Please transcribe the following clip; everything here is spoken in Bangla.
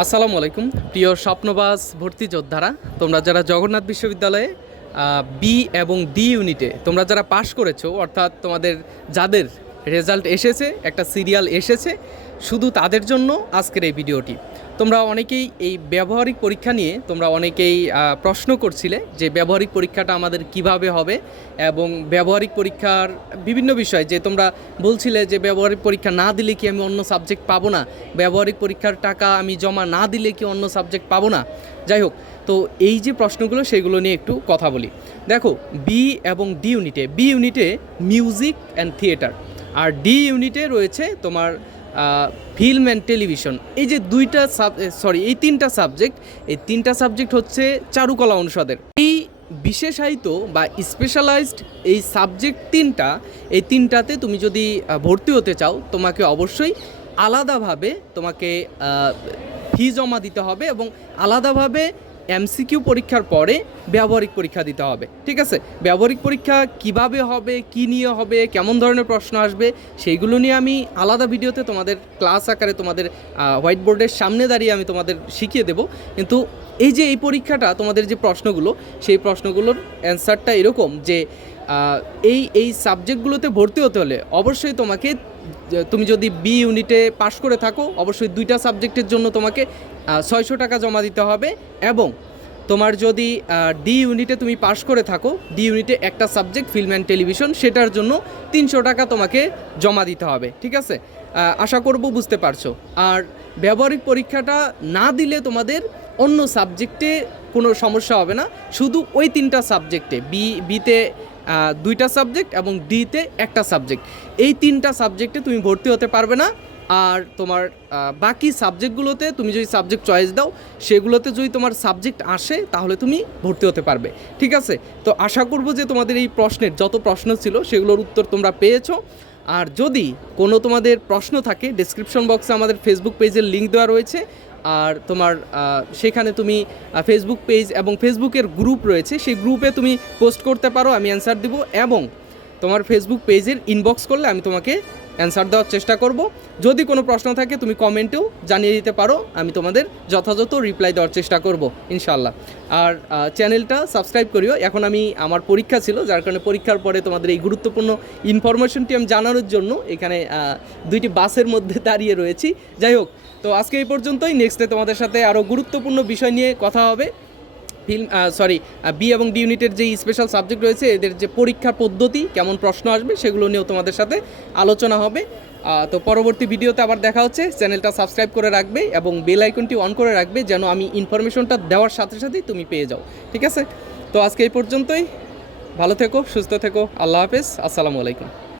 আসসালামু আলাইকুম। প্রিয় স্বপ্নবাস ভর্তি যোদ্ধারা, তোমরা যারা জগন্নাথ বিশ্ববিদ্যালয়ে বি এবং ডি ইউনিটে তোমরা যারা পাশ করেছ, অর্থাৎ তোমাদের যাদের রেজাল্ট এসেছে, একটা সিরিয়াল এসেছে, শুধু তাদের জন্য আজকের এই ভিডিওটি। তোমরা অনেকেই এই ব্যবহারিক পরীক্ষা নিয়ে তোমরা অনেকেই প্রশ্ন করছিলে যে ব্যবহারিক পরীক্ষাটা আমাদের কীভাবে হবে এবং ব্যবহারিক পরীক্ষার বিভিন্ন বিষয়, যে তোমরা বলছিলে যে ব্যবহারিক পরীক্ষা না দিলে কি আমি অন্য সাবজেক্ট পাবো না? ব্যবহারিক পরীক্ষার টাকা আমি জমা না দিলে কি অন্য সাবজেক্ট পাবো না? যাই হোক, তো এই যে প্রশ্নগুলো, সেগুলো নিয়ে একটু কথা বলি। দেখো বি এবং ডি ইউনিটে বি ইউনিটে মিউজিক অ্যান্ড থিয়েটার আর ডি ইউনিটে রয়েছে তোমার ফিল্ম অ্যান্ড টেলিভিশন। এই যে দুইটা সাব সরি এই তিনটা সাবজেক্ট, এই তিনটা সাবজেক্ট হচ্ছে চারুকলা অনুষদের। এই বিশেষায়িত বা স্পেশালাইজড এই সাবজেক্ট তিনটা, এই তিনটাতে তুমি যদি ভর্তি হতে চাও, তোমাকে অবশ্যই আলাদাভাবে তোমাকে ফি জমা দিতে হবে এবং আলাদাভাবে এমসিকিউ পরীক্ষার পরে ব্যবহারিক পরীক্ষা দিতে হবে, ঠিক আছে? ব্যবহারিক পরীক্ষা কীভাবে হবে, কি নিয়ে হবে, কেমন ধরনের প্রশ্ন আসবে, সেইগুলো নিয়ে আমি আলাদা ভিডিওতে তোমাদের ক্লাস আকারে তোমাদের হোয়াইট বোর্ডের সামনে দাঁড়িয়ে আমি তোমাদের শিখিয়ে দেব। কিন্তু এই যে এই পরীক্ষাটা, তোমাদের যে প্রশ্নগুলো, সেই প্রশ্নগুলোর অ্যান্সারটা এরকম যে এই এই সাবজেক্টগুলোতে ভর্তি হতে হলে অবশ্যই তোমাকে তুমি যদি বি ইউনিটে পাশ করে থাকো, অবশ্যই দুইটা সাবজেক্টের জন্য তোমাকে ছয়শো টাকা জমা দিতে হবে এবং তোমার যদি ডি ইউনিটে তুমি পাশ করে থাকো ডি ইউনিটে একটা সাবজেক্ট ফিল্ম অ্যান্ড টেলিভিশন সেটার জন্য তিনশো টাকা তোমাকে জমা দিতে হবে, ঠিক আছে? আশা করব বুঝতে পারছ। আর ব্যবহারিক পরীক্ষাটা না দিলে তোমাদের অন্য সাবজেক্টে কোনো সমস্যা হবে না। শুধু ওই তিনটা সাবজেক্টে বি বিতে দুইটা সাবজেক্ট এবং ডিতে একটা সাবজেক্ট এই তিনটা সাবজেক্টে তুমি ভর্তি হতে পারবে না। আর তোমার বাকি সাবজেক্টগুলোতে তুমি যদি সাবজেক্ট চয়েস দাও, সেগুলোতে যদি তোমার সাবজেক্ট আসে, তাহলে তুমি ভর্তি হতে পারবে। ঠিক আছে? তো আশা করব যে তোমাদের এই প্রশ্নের যত প্রশ্ন ছিল, সেগুলোর উত্তর তোমরা পেয়েছ। আর যদি কোনো তোমাদের প্রশ্ন থাকে ডিসক্রিপশন বক্সে আমাদের ফেসবুক পেজের লিঙ্ক দেওয়া রয়েছে। আর তোমার সেখানে তুমি ফেসবুক পেজ এবং ফেসবুকের গ্রুপ রয়েছে। সেই গ্রুপে তুমি পোস্ট করতে পারো, আমি অ্যান্সার দিব। এবং তোমার ফেসবুক পেজের ইনবক্স করলে আমি তোমাকে অ্যান্সার দেওয়ার চেষ্টা করব। যদি কোনো প্রশ্ন থাকে, তুমি কমেন্টেও জানিয়ে দিতে পারো। আমি তোমাদের যথাযথ রিপ্লাই দেওয়ার চেষ্টা করব ইনশাল্লাহ আর চ্যানেলটা সাবস্ক্রাইব করিও। এখন আমি, আমার পরীক্ষা ছিল, যার কারণে পরীক্ষার পরে তোমাদের এই গুরুত্বপূর্ণ ইনফরমেশনটি আমি জানানোর জন্য এখানে দুইটি বাসের মধ্যে দাঁড়িয়ে রয়েছি। যাই হোক, তো আজকে এই পর্যন্তই। নেক্সটে তোমাদের সাথে আরও গুরুত্বপূর্ণ বিষয় নিয়ে কথা হবে। ফিল্ম সরি বি এবং ডি ইউনিটের যে স্পেশাল সাবজেক্ট রয়েছে, এদের যে পরীক্ষার পদ্ধতি, কেমন প্রশ্ন আসবে, সেগুলো নিয়েও তোমাদের সাথে আলোচনা হবে। তো পরবর্তী ভিডিওতে আবার দেখা হচ্ছে। চ্যানেলটা সাবস্ক্রাইব করে রাখবে এবং বেল আইকনটি অন করে রাখবে, যেন আমি ইনফরমেশনটা দেওয়ার সাথে সাথেই তুমি পেয়ে যাও। ঠিক আছে? তো আজকে এই পর্যন্তই। ভালো থেকো, সুস্থ থেকো। আল্লাহ হাফেজ। আসসালামু আলাইকুম।